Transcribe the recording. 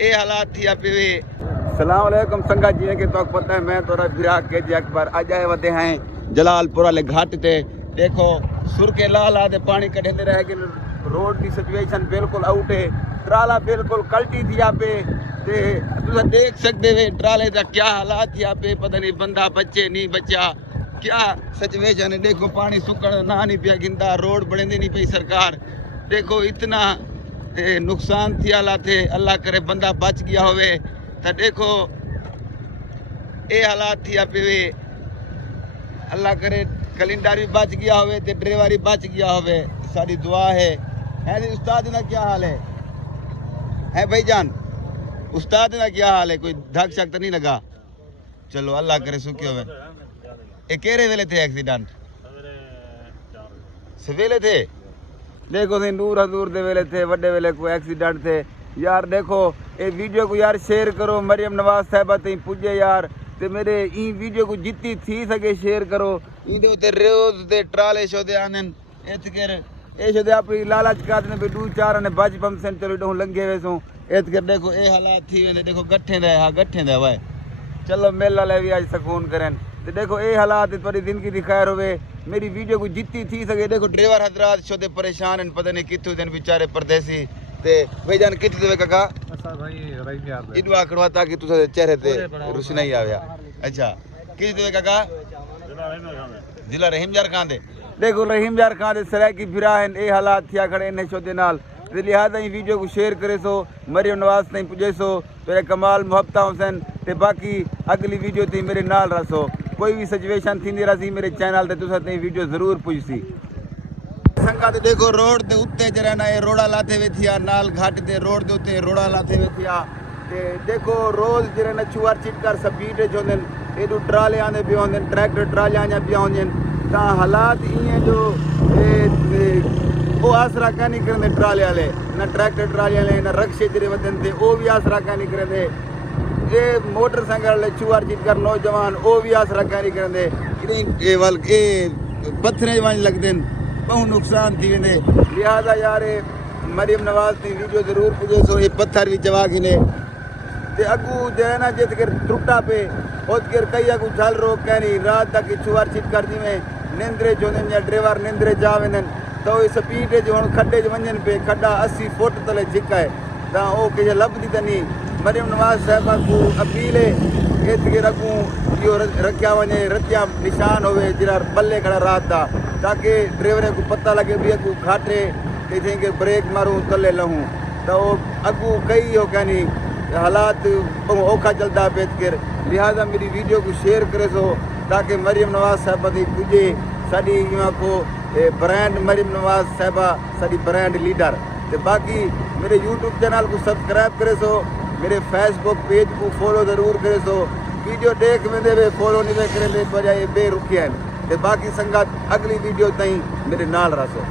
ये हालात थी पे वे। सलाम अलैकुम संगा जी के तो पता है मैं तोरा फिरा के जी अकबर आज आए वते हैं जलालपुर वाले घाट ते। देखो सुर के लाल आदे पानी कढ़े रह गए। रोड की सिचुएशन बिल्कुल आउट है। ट्राला बिल्कुल कल्टी थी पे ते तुसा देख सकते वे ट्राले का क्या हालात थी पे। पता नहीं बंदा बच्चे नहीं बच्चा क्या सिचुएशन है। देखो पानी सुकड़ ना नहीं पिया गिंदा। रोड बनेंदी नहीं पई सरकार। देखो इतना नुकसान थी हालात थे। अल्लाह करे बंदा बच गया होवे तो देखो ये हालात थी पे वे। अल्लाह करे कलिंदार भी बच गया होवे ते ड्राइवर भी बच गया होवे। सारी दुआ है जी। उस्ताद ना क्या हाल है भाईजान? उस्ताद ना क्या हाल है? कोई धक शक तो नहीं लगा? चलो अल्लाह करे सुखी होवे। ये केरे वेले थे एक्सीडेंट? सवेले थे। देखो सी नूर हजूर दे वेले थे वड्डे वेले कोई एक्सीडेंट थे यार। देखो ये वीडियो को यार शेयर करो मरियम नवाज साहिबा तई पुजे यार। ते मेरे ई वीडियो को जितनी थी सके शेयर करो। इंदे उते रोज दे ट्राले शोदे आनन एतकर ए शोदे अपनी लालच का ने बे दू चार ने बज पम सेन चलो डो लंगे वेसो एतकर। देखो ए हालात थी वेले। देखो गठे दे हां गठे दे वाए। चलो मेला ले भी आज सुकून करन ते देखो ए हालात थोड़ी जिंदगी दी खैर होवे। मेरी वीडियो को जितनी थी सके। देखो ड्राइवर हजरात शोदे परेशान हैं पता नहीं कितु दिन बेचारे परदेसी ते भाईजान कितने देवे काका अच्छा भाई रही यार इदु आकड़वा ताकि तुसे चेहरे ते रुशनाई आव्या। अच्छा किस देवे काका? जिला रहीमयार खान दे। देखो रहीमयार खान दे सराय की फिरा है ए हालात थिया खड़े ने शोदे नाल ते लिहाजा ई वीडियो को शेयर करे सो मरियम नवाज ताई पुजे सो तेरे कमाल मोहब्बत हुसैन ते बाकी अगली वीडियो थी मेरे नाल रसो। कोई भी सिचुएशन थी रही मेरे चैनल ते तुसा ते वीडियो जरूर पुजसी। संगा ते देखो रोड दे उत्ते जरा ना ये रोड़ा लाते वे थिया नाल घाट दे रोड दे उत्ते रोड़ा लाते वे थिया ते देखो रोज जरा ना चुआर चिटकर स्पीड जोंदन एदु ट्राले आंदे भी होंदन ट्रैक्टर ट्राले आंजा भी होंदन ता हालात इए जो ओ आसरा का नहीं करने ट्राले वाले ना ट्रैक्टर ट्राले वाले ना रक्षे जरे वदन थे ओ भी आसरा का नहीं करने। ये मोटरसाइकिल वाले चुआर चिटकर नौजवान ओ भी आसरा का नहीं करने। ए वल ए पत्थरे वांज लगदे बहुत नुकसान थी वेंदे। लिहाजा यार मरियम नवाज की वीडियो जरूर पुजे सो ये पत्थर भी चवा गिने ते अगू जे ना जित कर टुटा पे ओत कर कई अगू झल रोक कहनी रात तक छुआर छिट कर दी में निंद्रे जोन या ड्राइवर निंद्रे जावेन तो इस स्पीड जो हुन खड्डे ज वंजन पे खड्डा 80 फुट तले झिका है ता ओ के लभदी तनी। मरियम नवाज साहिबा को अपील है एत के अगू यो रखिया वने रतिया निशान होवे जरा बल्ले खड़ा रात दा ताकि ड्राइवर को पता लगे भी अगू घाटे ते के ब्रेक मारूं तले लहूं तो अगू कई हो कहनी हालात औखा चलता पेत कर। लिहाजा मेरी वीडियो को शेयर करे सो ताकि मरियम नवाज साहिबा दी पुजे साडी को ब्रांड मरियम नवाज साहिबा साडी ब्रांड लीडर ते बाकी मेरे यूट्यूब चैनल को सब्सक्राइब करे सो मेरे फेसबुक पेज को फॉलो जरूर करे सो। वीडियो देख में दे फॉलो नहीं करे बजाय बेरुखिया ते बाकी संगत अगली वीडियो ताई मेरे नाल रसो।